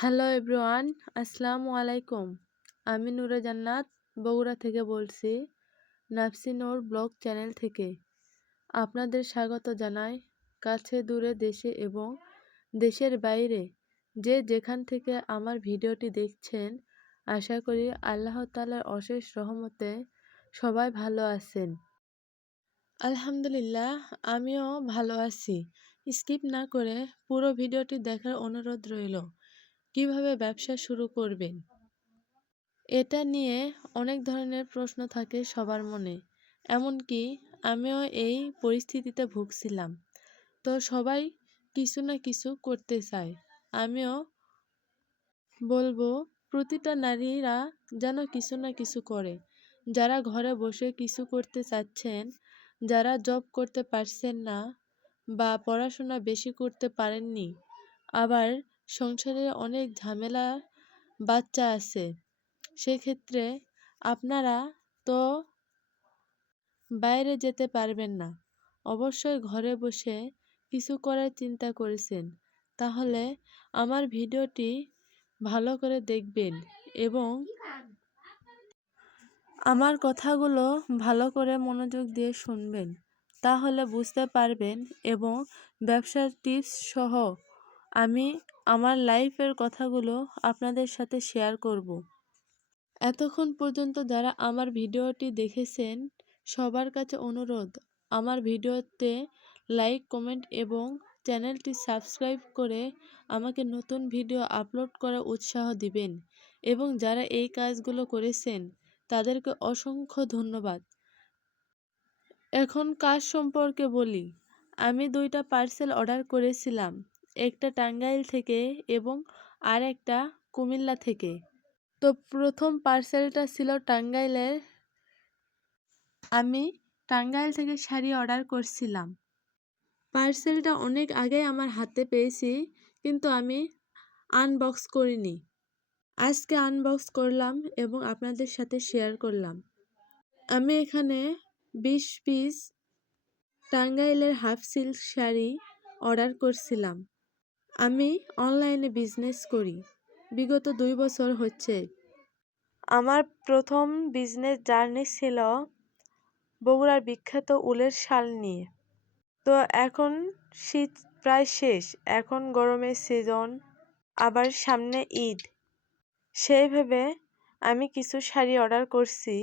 Hello everyone, আসসালামু আলাইকুম। আমি নূরে জান্নাত বগুড়া থেকে বলছি, নাফসি নূর ব্লগ চ্যানেল থেকে। আপনাদের স্বাগত জানাই। কাছে দূরে দেশে এবং দেশের বাইরে যে যেখান থেকে আমার ভিডিওটি দেখছেন, আশা করি আল্লাহ তাআলার অশেষ রহমতে সবাই ভালো আছেন। আলহামদুলিল্লাহ, আমিও ভালো আছি। স্কিপ না করে পুরো ভিডিওটি দেখার অনুরোধ রইল। কিভাবে ব্যবসা শুরু করবেন, এটা নিয়ে অনেক ধরনের প্রশ্ন থাকে সবার মনে। এমনকি আমিও এই পরিস্থিতিতে ভুগছিলাম। তো সবাই কিছু না কিছু করতে চায়। আমিও বলবো, প্রতিটা নারীরা যেন কিছু না কিছু করে। যারা ঘরে বসে কিছু করতে চাচ্ছেন, যারা জব করতে পারছেন না বা পড়াশোনা বেশি করতে পারেননি, আবার সংসারে অনেক ঝামেলা, বাচ্চা আছে, সেক্ষেত্রে আপনারা তো বাইরে যেতে পারবেন না। অবশ্যই ঘরে বসে কিছু করার চিন্তা করেছেন, তাহলে আমার ভিডিওটি ভালো করে দেখবেন এবং আমার কথাগুলো ভালো করে মনোযোগ দিয়ে শুনবেন। তাহলে বুঝতে পারবেন এবং ব্যবসার টিপস সহ আমি আমার লাইফের কথাগুলো আপনাদের সাথে শেয়ার করব। এতক্ষণ পর্যন্ত যারা আমার ভিডিওটি দেখেছেন, সবার কাছে অনুরোধ, আমার ভিডিওতে লাইক, কমেন্ট এবং চ্যানেলটি সাবস্ক্রাইব করে আমাকে নতুন ভিডিও আপলোড করার উৎসাহ দিবেন। এবং যারা এই কাজগুলো করেছেন, তাদেরকে অসংখ্য ধন্যবাদ। এখন কাজ সম্পর্কে বলি। আমি 2টা পার্সেল অর্ডার করেছিলাম, একটা টাঙ্গাইল থেকে এবং আর একটা কুমিল্লা থেকে। তো প্রথম পার্সেলটা ছিল টাঙ্গাইলের। আমি টাঙ্গাইল থেকে শাড়ি অর্ডার করছিলাম। পার্সেলটা অনেক আগে আমার হাতে পেয়েছি, কিন্তু আমি আনবক্স করিনি। আজকে আনবক্স করলাম এবং আপনাদের সাথে শেয়ার করলাম। আমি এখানে 20 পিস টাঙ্গাইলের হাফ সিল্ক শাড়ি অর্ডার করছিলাম। আমি অনলাইনে বিজনেস করি, বিগত 2 বছর হচ্ছে। আমার প্রথম বিজনেস জার্নি ছিল বগুড়ার বিখ্যাত উলের শাল নিয়ে। তো এখন শীত প্রায় শেষ, এখন গরমের সিজন, আবার সামনে ঈদ। সেই ভেবে আমি কিছু শাড়ি অর্ডার করছি।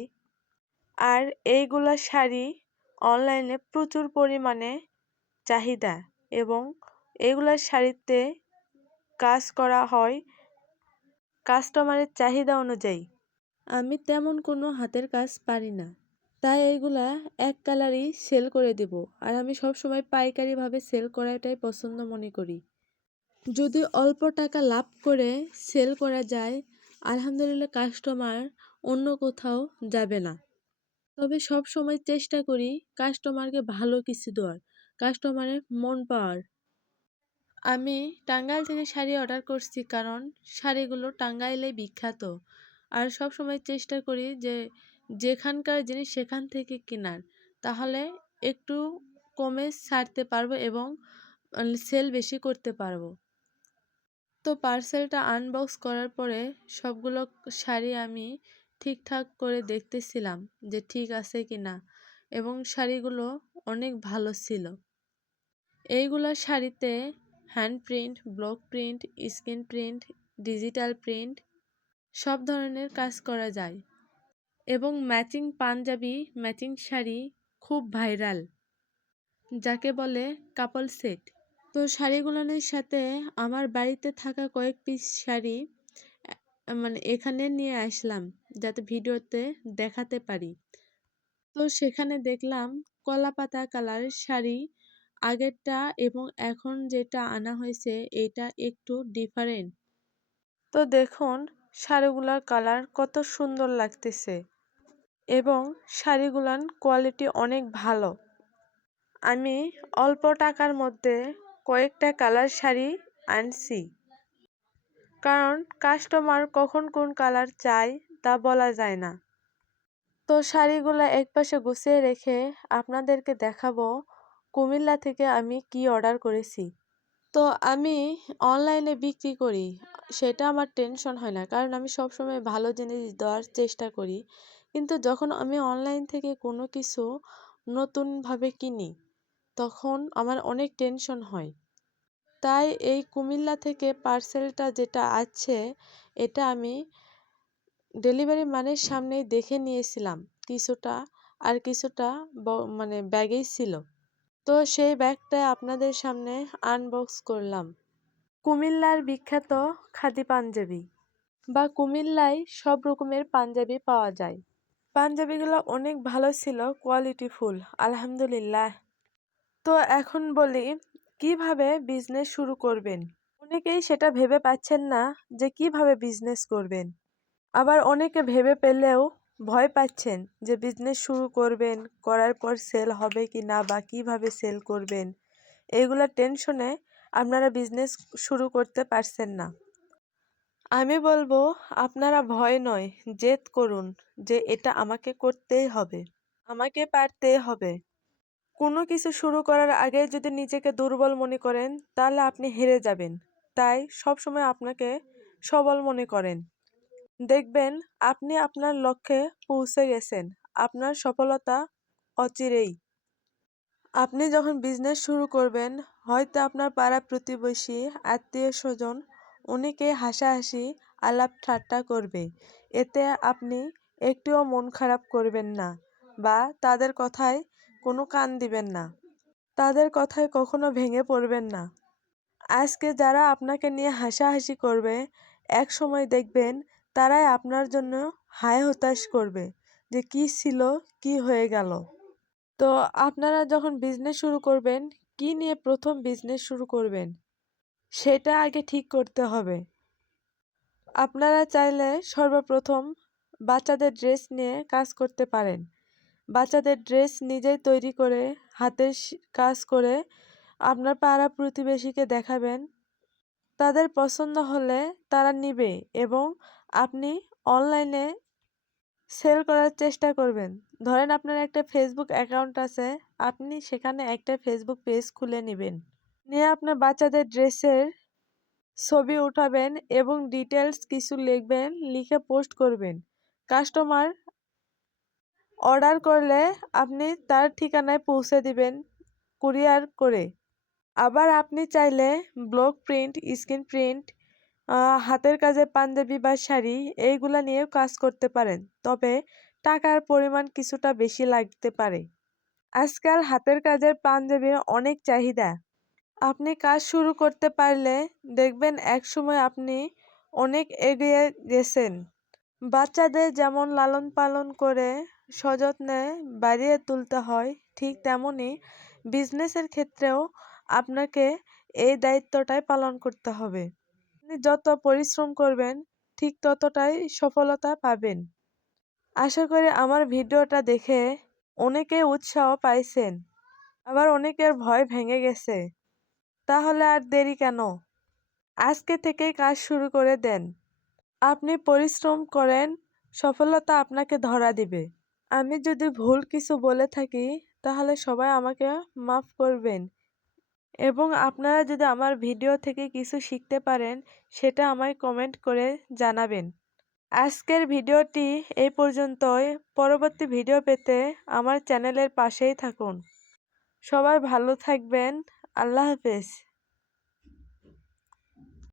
আর এইগুলা শাড়ি অনলাইনে প্রচুর পরিমাণে চাহিদা এবং এগুলা শাড়িতে কাজ করা হয় কাস্টমারের চাহিদা অনুযায়ী। আমি তেমন কোনো হাতের কাজ পারি না, তাই এইগুলা এক কালারই সেল করে দেব। আর আমি সবসময় পাইকারিভাবে সেল করাটাই পছন্দ মনে করি। যদি অল্প টাকা লাভ করে সেল করা যায়, আলহামদুলিল্লাহ, কাস্টমার অন্য কোথাও যাবে না। তবে সব সময় চেষ্টা করি কাস্টমারকে ভালো কিছু দেওয়ার, কাস্টমারের মন পাওয়ার। আমি টাঙ্গাইল থেকে শাড়ি অর্ডার করছি, কারণ শাড়িগুলো টাঙ্গাইলে বিখ্যাত। আর সব সময় চেষ্টা করি যে যেখানকার জিনিস সেখান থেকে কেনার, তাহলে একটু কমে ছাড়তে পারবো এবং সেল বেশি করতে পারবো। তো পার্সেলটা আনবক্স করার পরে সবগুলো শাড়ি আমি ঠিকঠাক করে দেখতেছিলাম যে ঠিক আছে কিনা, এবং শাড়িগুলো অনেক ভালো ছিল। এইগুলো শাড়িতে hand print, block print, screen print, digital print সব ধরনের কাজ করা যায়। এবং ম্যাচিং পাঞ্জাবি, ম্যাচিং শাড়ি খুব ভাইরাল, যাকে বলে কাপল সেট। তো শাড়িগুলোর সাথে আমার বাড়িতে থাকা কয়েক পিস শাড়ি এখানে নিয়ে আসলাম, যাতে ভিডিওতে দেখাতে পারি। তো সেখানে দেখলাম কলা পাতা কালারের শাড়ি, আগেরটা এবং এখন যেটা আনা হয়েছে এটা একটু ডিফারেন্ট। তো দেখুন শাড়িগুলার কালার কত সুন্দর লাগতেছে এবং শাড়িগুলার কোয়ালিটি অনেক ভালো। আমি অল্প টাকার মধ্যে কয়েকটা কালার শাড়ি আনছি, কারণ কাস্টমার কখন কোন কালার চায় তা বলা যায় না। তো শাড়িগুলো একপাশে গুছিয়ে রেখে আপনাদেরকে দেখাবো কুমিল্লা থেকে আমি কি অর্ডার করেছি। তো আমি অনলাইনে বিক্রি করি। সেটা আমার টেনশন হয় না। কারণ আমি সবসময় ভালো জিনিস দেওয়ার চেষ্টা করি। কিন্তু যখন আমি অনলাইন থেকে কোনো কিছু নতুনভাবে কিনি, তখন আমার অনেক টেনশন হয়। তাই এই কুমিল্লা থেকে পার্সেলটা যেটা আছে, এটা আমি ডেলিভারি ম্যানের সামনেই দেখে নিয়েছিলাম। কিছুটা আর কিছুটা মানে ব্যাগেই ছিল। তো সেই ব্যাগটা আপনাদের সামনে আনবক্স করলাম। কুমিল্লার বিখ্যাত খাদি পাঞ্জাবি বা কুমিল্লায় সব রকমের পাঞ্জাবি পাওয়া যায়। পাঞ্জাবিগুলো অনেক ভালো ছিল, কোয়ালিটিফুল, আলহামদুলিল্লাহ। তো এখন বলি কিভাবে বিজনেস শুরু করবেন। অনেকেই সেটা ভেবে পাচ্ছেন না যে কিভাবে বিজনেস করবেন। আবার অনেকে ভেবে পেলেও ভয় পাচ্ছেন যে বিজনেস শুরু করবেন, করার পর সেল হবে কি না বা কিভাবে সেল করবেন। এইগুলা টেনশনে আপনারা বিজনেস শুরু করতে পারছেন না। আমি বলবো আপনারা ভয় নয়, জেদ করুন যে এটা আমাকে করতেই হবে, আমাকে পারতেই হবে। কোনো কিছু শুরু করার আগে যদি নিজেকে দুর্বল মনে করেন তাহলে আপনি হেরে যাবেন। তাই সবসময় আপনাকে সবল মনে করেন। দেখবেন আপনি আপনার লক্ষ্যে পৌঁছে গেছেন। আপনার সফলতা অচিরেই। আপনি যখন বিজনেস শুরু করবেন, হয়তো আপনার পাড়া প্রতিবেশী, আত্মীয়স্বজন অনেকে হাসাহাসি, আলাপ ঠাট্টা করবে। এতে আপনি একটুও মন খারাপ করবেন না বা তাদের কথায় কোনো কান দিবেন না। তাদের কথায় কখনো ভেঙে পড়বেন না। আজকে যারা আপনাকে নিয়ে হাসাহাসি করবে, একসময় দেখবেন তারাই আপনার জন্য হায় হতাশ করবে যে কি ছিল, কি হয়ে গেল। তো আপনারা যখন বিজনেস শুরু করবেন, কি নিয়ে প্রথম বিজনেস শুরু করবেন সেটা আগে ঠিক করতে হবে। আপনারা চাইলে সর্বপ্রথম বাচ্চাদের ড্রেস নিয়ে কাজ করতে পারেন। বাচ্চাদের ড্রেস নিজেই তৈরি করে, হাতের কাজ করে আপনার পাড়া প্রতিবেশীকে দেখাবেন। তাদের পছন্দ হলে তারা নিবে এবং আপনি অনলাইনে সেল করার চেষ্টা করবেন। ধরেন আপনার একটা ফেসবুক অ্যাকাউন্ট আছে, আপনি সেখানে একটা ফেসবুক পেজ খুলে নেবেন। নিয়ে আপনার বাচ্চাদের ড্রেসের ছবি উঠাবেন এবং ডিটেলস কিছু লিখবেন, লিখে পোস্ট করবেন। কাস্টমার অর্ডার করলে আপনি তার ঠিকানায় পৌঁছে দিবেন কুরিয়ার করে। আবার আপনি চাইলে ব্লক প্রিন্ট, স্ক্রিন প্রিন্ট, হাতের কাজের পাঞ্জাবি বা শাড়ি এইগুলা নিয়েও কাজ করতে পারেন। তবে টাকার পরিমাণ কিছুটা বেশি লাগতে পারে। আজকাল হাতের কাজের পাঞ্জাবির অনেক চাহিদা। আপনি কাজ শুরু করতে পারলে দেখবেন একসময় আপনি অনেক এগিয়ে গেছেন। বাচ্চাদের যেমন লালন পালন করে সযত্নে বাড়িয়ে তুলতে হয়, ঠিক তেমনি বিজনেসের ক্ষেত্রেও আপনাকে এই দায়িত্বটাই পালন করতে হবে। আপনি যত পরিশ্রম করবেন ঠিক ততটাই সফলতা পাবেন। আশা করি আমার ভিডিওটা দেখে অনেকে উৎসাহ পাইছেন, আবার অনেকের ভয় ভেঙে গেছে। তাহলে আর দেরি কেন? আজকে থেকেই কাজ শুরু করে দেন। আপনি পরিশ্রম করেন, সফলতা আপনাকে ধরা দিবে। আমি যদি ভুল কিছু বলে থাকি তাহলে সবাই আমাকে মাফ করবেন এবং আপনারা যদি আমার ভিডিও থেকে কিছু শিখতে পারেন সেটা আমায় কমেন্ট করে জানাবেন। আজকের ভিডিওটি এই পর্যন্তই। পরবর্তী ভিডিও পেতে আমার চ্যানেলের পাশেই থাকুন। সবাই ভালো থাকবেন। আল্লাহ হাফেজ।